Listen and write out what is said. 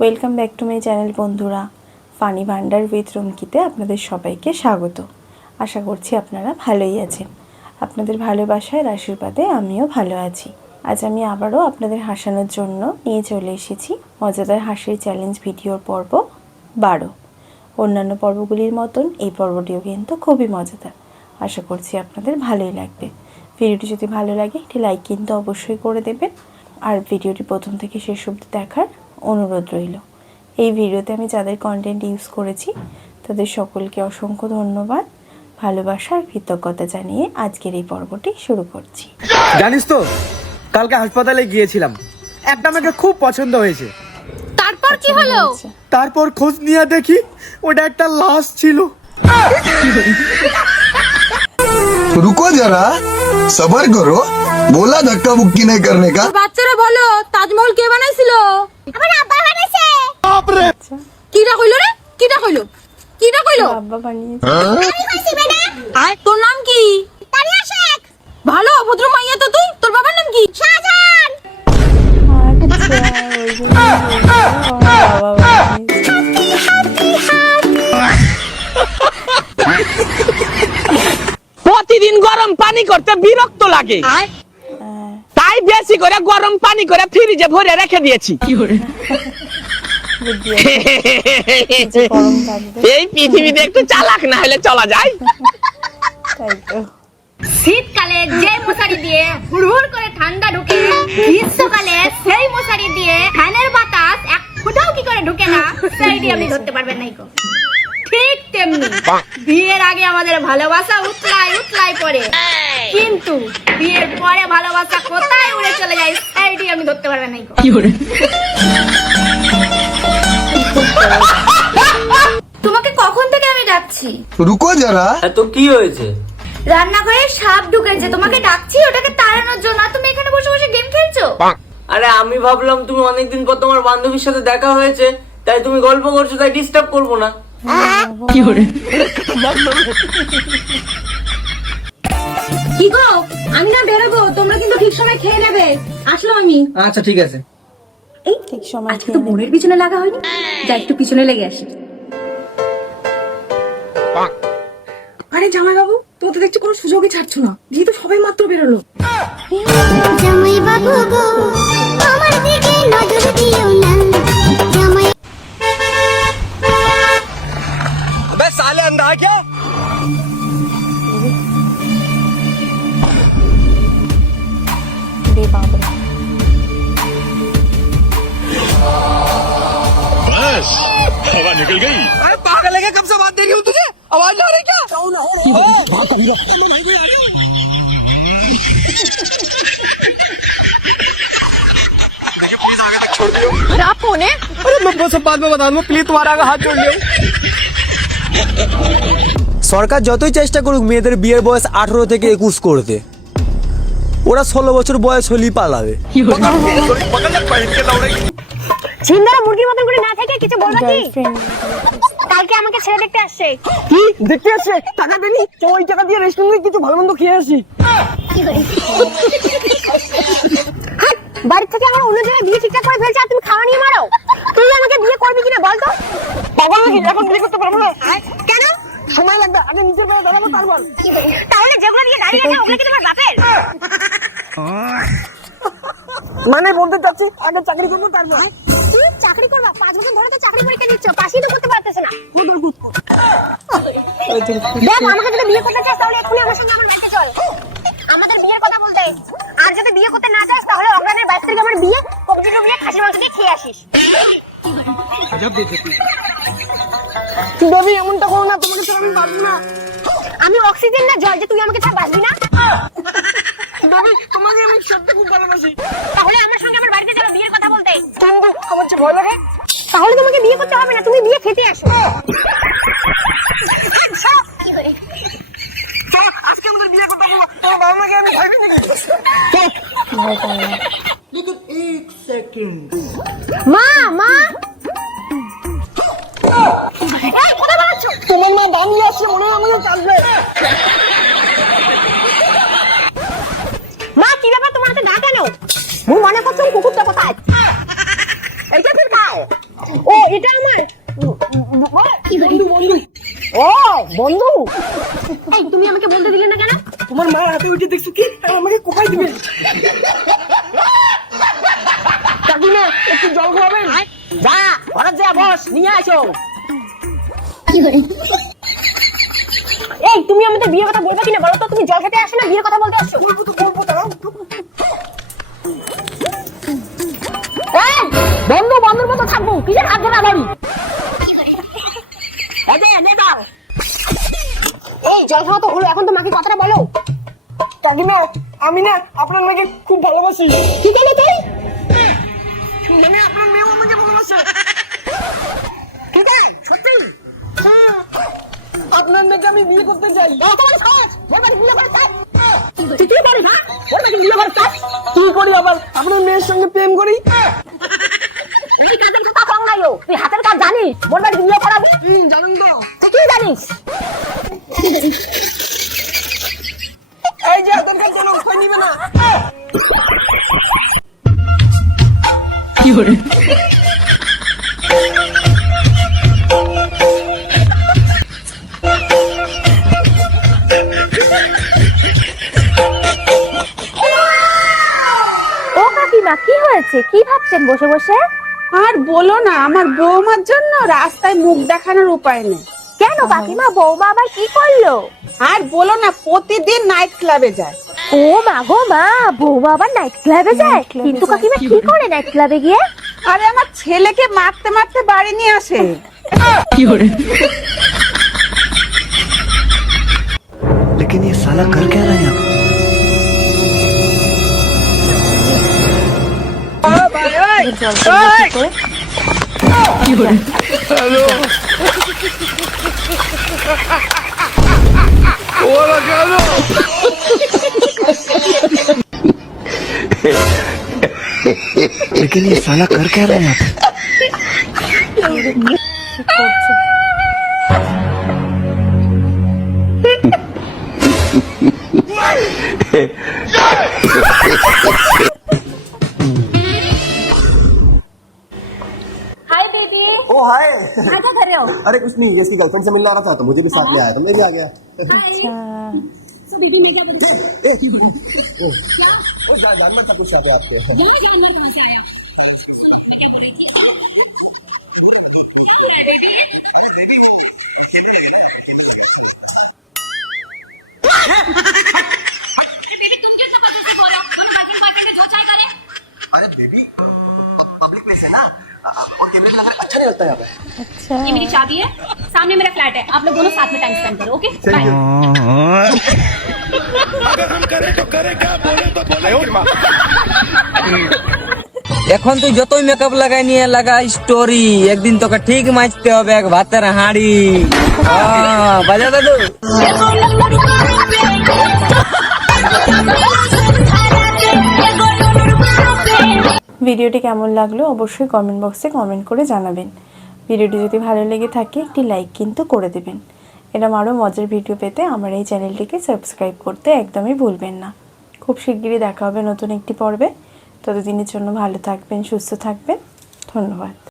Welcome back to my channel বন্ধুরা। Funny Bhandar with রুমকিতে আপনাদের সবাইকে স্বাগত। আশা করছি আপনারা ভালোই আছেন। আপনাদের ভালোবাসার আশীর্বাদে আমিও ভালো আছি। আজ আমি আবারও আপনাদের হাসানোর জন্য নিয়ে চলে এসেছি মজাদার হাসির চ্যালেঞ্জ ভিডিওর পর্ব 12। অন্যান্য পর্বগুলির মতন এই পর্বটিও কিন্তু খুবই মজাদার। আশা করছি আপনাদের ভালোই লাগবে। ভিডিওটি যদি ভালো লাগে একটি লাইক কিন্তু অবশ্যই করে দেবেন, আর ভিডিওটি প্রথম থেকে শেষ অবধি দেখার অনুরোধ রইল। এই ভিডিওতে আমি যাদের কন্টেন্ট ইউজ করেছি তাদের সকলকে অসংখ্য ধন্যবাদ, ভালোবাসা আর কৃতজ্ঞতা জানিয়ে আজকের এই পর্বটি শুরু করছি। জানিস তো, কালকে হাসপাতালে গিয়েছিলাম, একটা মেয়েকে খুব পছন্দ হয়েছে। তারপর কি হলো? তারপর খোঁজ নিয়ে দেখি ওটা একটা লাশ ছিল। रुको जरा सबर करो, बोला धक्का मुक्की नहीं करने का। বাচ্চারা বলো, তাজমহল কে বানাইছিল? আমার আব্বা বানাইছে। বাপ রে, কিটা কইলো রে? কিটা কইলো? কিটা কইলো? আব্বা বানিয়েছে। আমি কইছি বেটা। আর তোর নাম কি? তানিয়া শেখ। ভালো ভদ্র মাইয়া তো তুই। তোর বাবার নাম কি? শাহজাহান। আচ্ছা, ওই জন্য বাবা বানিয়েছে। প্রতিদিন গরম পানি করতে বিরক্ত লাগে, তাই বেশি করে গরম পানি করে ফ্রিজে ভরে রেখে দিয়েছি। গরম থাকবে এই পৃথিবীতে একটু চালাক না হলে চলা যায়। তাই তো। শীতকালে যে মশারি দিয়ে হুড়হুড় করে ঠান্ডা ঢুকে, গ্রীষ্মকালে সেই মশারি দিয়ে ফ্যানের বাতাস এক ফোঁটাও কি করে ঢুকে না, সেইটি আপনি ধরতে পারবেন নাই গো। ঠিক তেমনি বিয়ের আগে আমাদের ভালোবাসা উতলাই উতলাই পড়ে, কিন্তু বিয়ের পরে ভালোবাসা কোথায় উড়ে চলে যায় সেইটি আমি ধরতে পারবেন নাই গো। তোমাকে কখন থেকে আমি ডাকছি? रुको जरा তো কি হয়েছে? রান্নাঘরে সাপ ঢুকেছে, তোমাকে ডাকছি ওটাকে তাড়ানোর জন্য, আর তুমি এখানে বসে বসে গেম খেলছো। আরে আমি ভাবলাম তুমি অনেকদিন পর তোমার বান্ধবীর সাথে দেখা হয়েছে, তাই তুমি গল্প করছো, তাই ডিস্টার্ব করবো না। কি গো, আমি না বেরোবো, তোমরা কিন্তু ঠিক সময় খেয়ে নেবে। আসলো আমি। আচ্ছা ঠিক আছে। এই ঠিক সময় আজকে তো বোনের পিছনে লাগা হয়নি, যা একটু পিছনে লেগে আসি। আরে জামাই বাবু, তো দেখছি কোনো সুযোগই ছাড়ছো না, যেহেতু সবাই মাত্র বেরোলো। জামাই বাবু গো, আমার দিকে নজর দিও না। জামাই अबे साले अंधा है क्या? रे बाप रे। बस हवा निकल गई। अरे पागल है क्या? कब से बात दे रही हूँ तुझे, आवाज ना आ रही क्या? देखिए प्लीज आगे तक छोड़ दियो। अरे आप कौन है? अरे मैं वो सब बाद में बता दूंगा, प्लीज तुम्हारा आगे हाथ जोड़ लियो। সরকার যতই চেষ্টা করুক মেয়েদের বিয়ের বয়স 18 থেকে 21 করতে, ওরা 16 বছর বয়স হলেই পালাবে। ঝিন্দারা মুরগির মতন করে না থেকে কিছু বলবা কি? গার্লফ্রেন্ড কালকে আমাকে ছেলে দেখতে আসছে। কি দেখতে আসছে? টাকা দেনি তো, ওই টাকা দিয়ে রেস্টুরেন্টে কিছু ভালো মন্দ খেয়ে আসি। বাড়ি থেকে আমার অন্য জায়গায় বিয়ে ঠিকঠাক করে ফেলছে, আর তুমি খাওয়া নিয়ে মারো। তুই আমাকে বিয়ে করবি কিনা বল তো? পাগল নাকি? এখন বিয়ে করতে পারবো না। কেন? সময় লাগবে, আগে নিজের পায়ে দাঁড়াবো তারপর। তাহলে যেগুলো নিয়ে দাঁড়িয়ে আছে ওগুলো কি তোমার বাপের? মানে বলতে চাচ্ছি আগে চাকরি করবো তারপর। তুই চাকরি করবা? 5 বছর ধরে তো চাকরি পরীক্ষা দিচ্ছ, পাসই তো করতে পারতেছ না। দেখ, আমাকে যদি বিয়ে করতে চাস তাহলে এক্ষুনি আমার সঙ্গে আমার বাড়িতে চল, আমাদের বিয়ের কথা বলতে। আর যদি বিয়ে করতে না চাস তাহলে অগ্রানের 22 তারিখে আমার বিয়ে, কবজি ডুবিয়ে খাসির মাংস দিয়ে খেয়ে আসিস। বেবি এমনটা করো না, তোমাকে ছাড়া আমি বাঁচবো না। আমি অক্সিজেন না জল যে তুই আমাকে ছাড়া বাঁচবি না? বেবি তোমাকে আমি সত্যি খুব ভালোবাসি। তাহলে আমার সঙ্গে আমার বাড়িতে চলো বিয়ের কথা বলতে। কিন্তু আমার চেয়ে ভয় লাগে। তাহলে তোমাকে বিয়ে করতে হবে না, তুমি বিয়ে খেতে আসো। চল আজকে আমাদের বিয়ে করতে হবে। তোমার বাবা মাকে আমি ভয় পাই নাকি? ভয় পায় না। মা মা, এই কথা বলছো? তোমার মা দাঁড়িয়ে আসছে, মনে হয় আমাকে কাঁদবে। মা কি ব্যাপার, তোমার হাতে দা কেন? মুই মনে করছো কুকুরটা কোথায়? এইটা ঠিক খাও। বন্ধু এই তুমি আমাকে বলতে দিলে না কেন? তোমার মায়ের হাতে উঠে দেখছো কি আর আমাকে কোপাই দিবে। কাকিমা একটু জল খাবেন? যা ঘরে যা বস নিয়ে আসো। এই তুমি আমাদের বিয়ের কথা বলবে কিনা বলো তো? তুমি জল খেতে আসো না, বিয়ের কথা বলতে আসছো? এই বন্ধু বন্ধুর মতো থাকবো, কিসের হাত ধরে আবারই? এনে দাও। এই জল খাওয়া তো হলো, এখন তো মাকে কথাটা বলো। কাকিমা আমি না আপনার মেয়েকে খুব ভালোবাসি। কি বলে তুই? মানে আপনার মেয়েও আমাকে ভালোবাসে। ঠিক আছে সত্যি? আপনার মেয়েকে আমি বিয়ে করতে চাই। তোমার সাহস ওর বাড়ি বিয়ে করে চাই? তুই কি করিস না? ওর নাকি বিয়ে করতে চাস? কি করি আবার আপনার মেয়ের সঙ্গে প্রেম করি? তুই কাজের কথা কম নাই ও। তুই হাতের কাজ জানিস? ওর বাড়ি বিয়ে করাবি? জানেন তো তুই কি জানিস? এই যে হাতের কাজ কোনো উপায় নিবে না। ও কাকিমা কি হয়েছে? কি ভাবছেন বসে বসে? আর বলো না, আমার বৌমার জন্য রাস্তায় মুখ দেখানোর উপায় নেই। কেন কাকিমা, বৌমা আবার কি করলো? আর বলো না, প্রতিদিন নাইট ক্লাবে যায়। ও মা গো মা, বৌমা আবার নাইট ক্লাবে যায়? কিন্তু কাকিমা কি করে নাইট ক্লাবে গিয়ে? আরে আমার ছেলেকে মারতে মারতে বাড়ি নিয়ে আসে। लेकिन ये साला कर क्या रहा है यहाँ? জল টল করে लेकिन ये साला कर क्या रहा है यहाँ? করছে। हाय बेबी, ओ हाय। क्या कर रहे हो? अरे कुछ नहीं, ये इसकी गर्लफ्रेंड से मिलने आ रहा था तो मुझे भी साथ ले आया तो मैं भी आ गया। আচ্ছা तो बेबी मैं क्या बोलूं? ओ जान मत कुछ यहाँ पे आपके। अरे बेबी पब्लिक प्लेस है ना और कैमरे लगा अच्छा नहीं लगता यहाँ पे। আচ্ছা ये मेरी चाबी है, सामने मेरा फ्लैट है, आप लोग दोनों साथ में टाइम स्पेंड करो, ओके? बाय। अगर हम करें तो करें क्या, बोले तो बोले। এখন তুই যতই মেকআপ লাগাই নিয়ে লাগা স্টোরি, একদিন তোকে ঠিক মাছতে হবে এক ভাতের হাঁড়ি। বাজা দাদু। ভিডিওটি কেমন লাগলো অবশ্যই কমেন্ট বক্সে কমেন্ট করে জানাবেন। ভিডিওটি যদি ভালো লেগে থাকে একটি লাইক কিন্তু করে দেবেন। এরকম আরও মজার ভিডিও পেতে আমার এই চ্যানেলটিকে সাবস্ক্রাইব করতে একদমই ভুলবেন না। খুব শিগগিরই দেখা হবে নতুন একটি পর্বে। ততদিনের জন্য ভালো থাকবেন, সুস্থ থাকবেন। ধন্যবাদ।